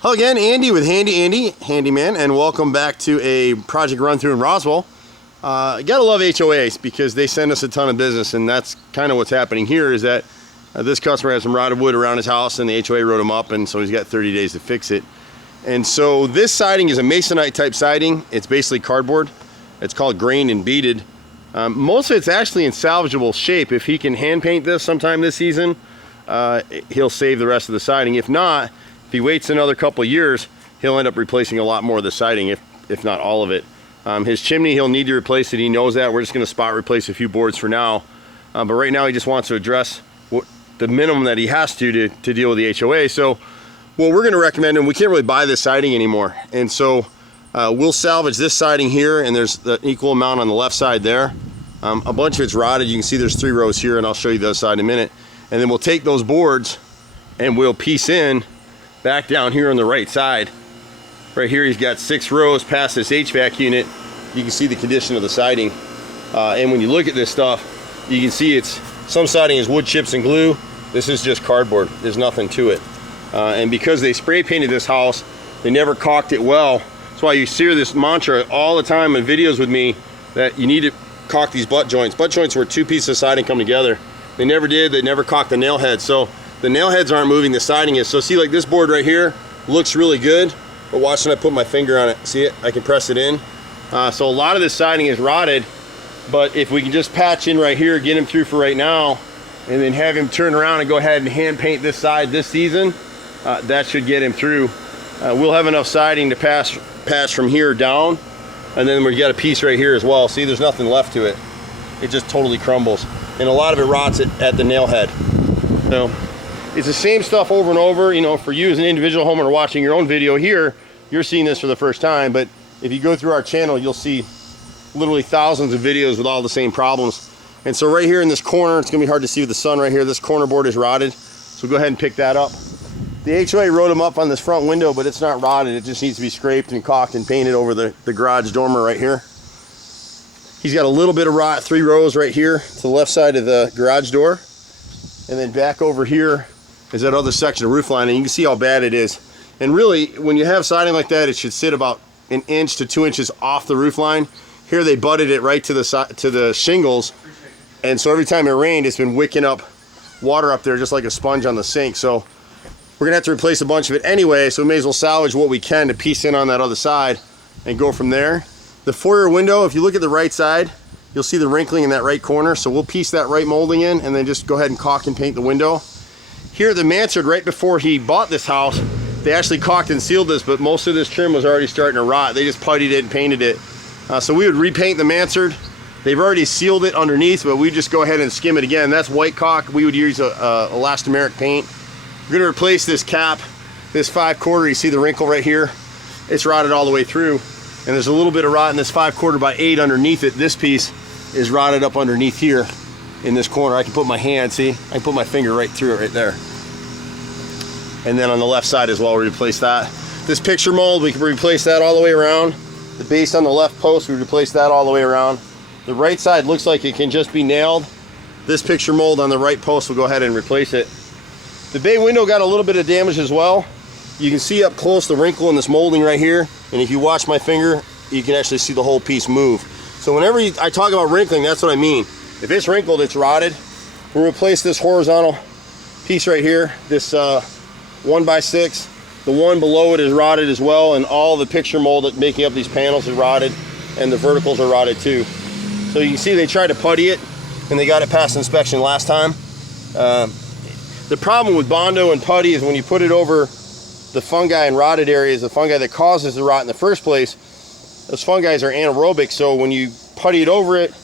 Hello again, Andy with HandyANdy, Handyman, and welcome back to a project run through in Roswell. You gotta love HOAs because they send us a ton of business, and that's kind of what's happening here. Is that this customer has some rotted wood around his house, and the HOA wrote him up, and so he's got 30 days to fix it. And so this siding is a masonite type siding. It's basically cardboard. It's called grained and beaded. Most of it's actually in salvageable shape. If he can hand paint this sometime this season, he'll save the rest of the siding. If not, if he waits another couple of years, he'll end up replacing a lot more of the siding, if not all of it. His chimney, he'll need to replace it. He knows that. We're just going to spot replace a few boards for now. But right now, he just wants to address the minimum that he has to deal with the HOA. So what we're going to recommend, and we can't really buy this siding anymore, and so we'll salvage this siding here, and there's the equal amount on the left side there. A bunch of it's rotted. You can see there's 3 rows here, and I'll show you the other side in a minute. And then we'll take those boards and we'll piece in back down here on the right side. Right here, he's got 6 rows past this HVAC unit. You can see the condition of the siding. And when you look at this stuff, you can see some siding is wood chips and glue. This is just cardboard. There's nothing to it. And because they spray painted this house, they never caulked it well. That's why you hear this mantra all the time in videos with me that you need to caulk these butt joints. Butt joints were 2 pieces of siding come together. They never did. They never caulked the nail heads. So the nail heads aren't moving, the siding is. So see, like this board right here looks really good, but watch when I put my finger on it. See it? I can press it in. So a lot of this siding is rotted, but if we can just patch in right here, get him through for right now, and then have him turn around and go ahead and hand paint this side this season, that should get him through. We'll have enough siding to pass from here down, and then we got a piece right here as well. See, there's nothing left to it. It just totally crumbles, and a lot of it rots at the nail head. So it's the same stuff over and over. You know, for you as an individual homeowner watching your own video here, you're seeing this for the first time, but if you go through our channel, you'll see literally thousands of videos with all the same problems. And so right here in this corner, it's gonna be hard to see with the sun right here, this corner board is rotted. So go ahead and pick that up. The HOA wrote them up on this front window, but it's not rotted. It just needs to be scraped and caulked and painted over the garage dormer right here. He's got a little bit of rot, 3 rows right here to the left side of the garage door. And then back over here is that other section of roof line, and you can see how bad it is. And really, when you have siding like that, it should sit about 1 inch to 2 inches off the roof line. Here they butted it right to the shingles, and so every time it rained, it's been wicking up water up there just like a sponge on the sink. So we're gonna have to replace a bunch of it anyway, so we may as well salvage what we can to piece in on that other side and go from there. The foyer window, if you look at the right side, you'll see the wrinkling in that right corner, so we'll piece that right molding in and then just go ahead and caulk and paint the window. Here at the mansard, right before he bought this house, they actually caulked and sealed this, but most of this trim was already starting to rot. They just puttied it and painted it. So we would repaint the mansard. They've already sealed it underneath, but we just go ahead and skim it again. That's white caulk. We would use a elastomeric paint. We're gonna replace this cap, this 5/4. You see the wrinkle right here? It's rotted all the way through. And there's a little bit of rot in this 5/4 by 8 underneath it. This piece is rotted up underneath here in this corner. I can put my hand, see? I can put my finger right through it right there. And then on the left side as well, we replace that. This picture mold, we can replace that all the way around. The base on the left post, we replace that all the way around. The right side looks like it can just be nailed. This picture mold on the right post, we'll go ahead and replace it. The bay window got a little bit of damage as well. You can see up close the wrinkle in this molding right here. And if you watch my finger, you can actually see the whole piece move. So whenever I talk about wrinkling, that's what I mean. If it's wrinkled, it's rotted. We'll replace this horizontal piece right here, this 1x6. The one below it is rotted as well, and all the picture mold that making up these panels is rotted, and the verticals are rotted too. So you can see they tried to putty it, and they got it past inspection last time. The problem with Bondo and putty is when you put it over the fungi and rotted areas, the fungi that causes the rot in the first place, those fungi are anaerobic, so when you putty it over it,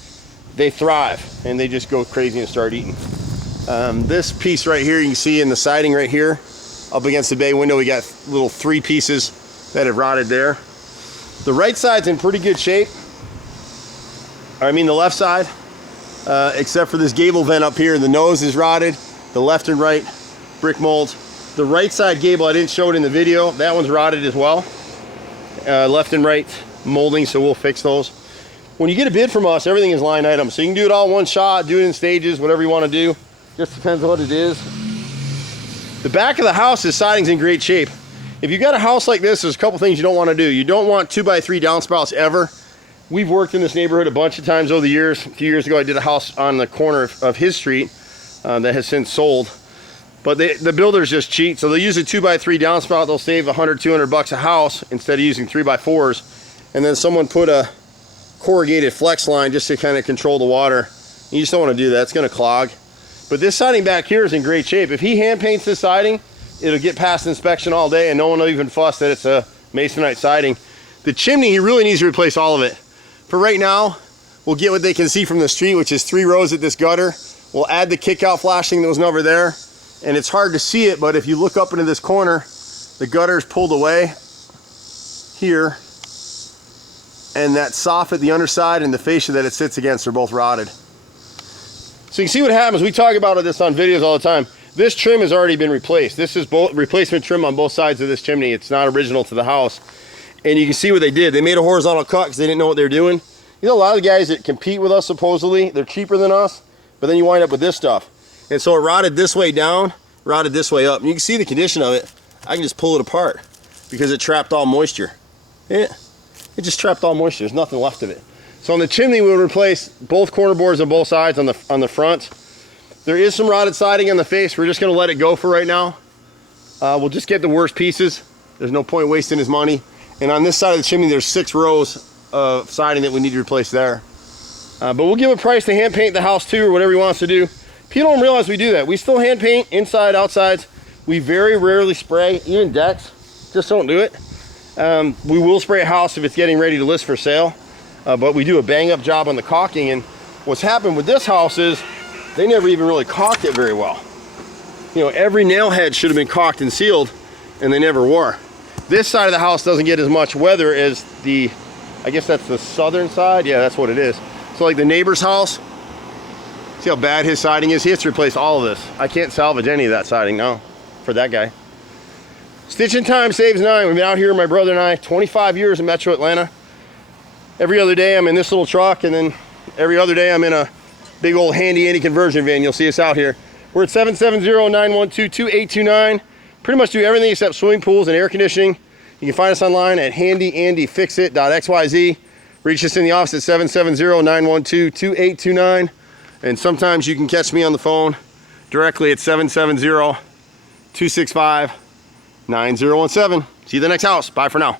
they thrive, and they just go crazy and start eating. This piece right here, you can see in the siding right here, up against the bay window, we got little 3 pieces that have rotted there. The right side's in pretty good shape. I mean the left side, except for this gable vent up here. The nose is rotted, the left and right brick molds. The right side gable, I didn't show it in the video, that one's rotted as well. Left and right molding, so we'll fix those. When you get a bid from us, everything is line item, so you can do it all in one shot, do it in stages, whatever you want to do. Just depends on what it is. The back of the house, the siding's in great shape. If you got a house like this, there's a couple things you don't want to do. You don't want 2x3 downspouts ever. We've worked in this neighborhood a bunch of times over the years. A few years ago, I did a house on the corner of his street that has since sold. But the builders just cheat, so they'll use a 2x3 downspout. They'll save $100, $200 a house instead of using 3x4s. And then someone put a corrugated flex line just to kind of control the water. You just don't want to do that. It's going to clog. But this siding back here is in great shape. If he hand paints this siding, it'll get past inspection all day and no one will even fuss that it's a masonite siding. The chimney, he really needs to replace all of it. For right now, we'll get what they can see from the street, which is 3 rows at this gutter. We'll add the kick-out flashing that was never there. And it's hard to see it, but if you look up into this corner, the gutter is pulled away here. And that soffit, the underside, and the fascia that it sits against are both rotted. So you can see what happens. We talk about this on videos all the time. This trim has already been replaced. This is both replacement trim on both sides of this chimney. It's not original to the house. And you can see what they did. They made a horizontal cut because they didn't know what they were doing. You know, a lot of the guys that compete with us, supposedly, they're cheaper than us, but then you wind up with this stuff. And so it rotted this way down, rotted this way up. And you can see the condition of it. I can just pull it apart because it trapped all moisture. It just trapped all moisture. There's nothing left of it. So on the chimney, we'll replace both corner boards on both sides on the front. There is some rotted siding on the face. We're just going to let it go for right now. We'll just get the worst pieces. There's no point wasting his money. And on this side of the chimney, there's 6 rows of siding that we need to replace there. But we'll give a price to hand paint the house too, or whatever he wants to do. People don't realize we do that. We still hand paint inside, outsides. We very rarely spray, even decks. Just don't do it. We will spray a house if it's getting ready to list for sale. But we do a bang up job on the caulking. And what's happened with this house is they never even really caulked it very well. You know, every nail head should have been caulked and sealed, and they never were. This side of the house doesn't get as much weather as the, I guess that's the southern side. Yeah, that's what it is. So like the neighbor's house, see how bad his siding is? He has to replace all of this. I can't salvage any of that siding now for that guy. Stitching time saves 9. We've been out here, my brother and I, 25 years in Metro Atlanta. Every other day I'm in this little truck, and then every other day I'm in a big old handy-andy conversion van. You'll see us out here. We're at 770-912-2829. Pretty much do everything except swimming pools and air conditioning. You can find us online at HandyANDFixit.xyz. Reach us in the office at 770-912-2829. And sometimes you can catch me on the phone directly at 770-265-9017. See you at the next house. Bye for now.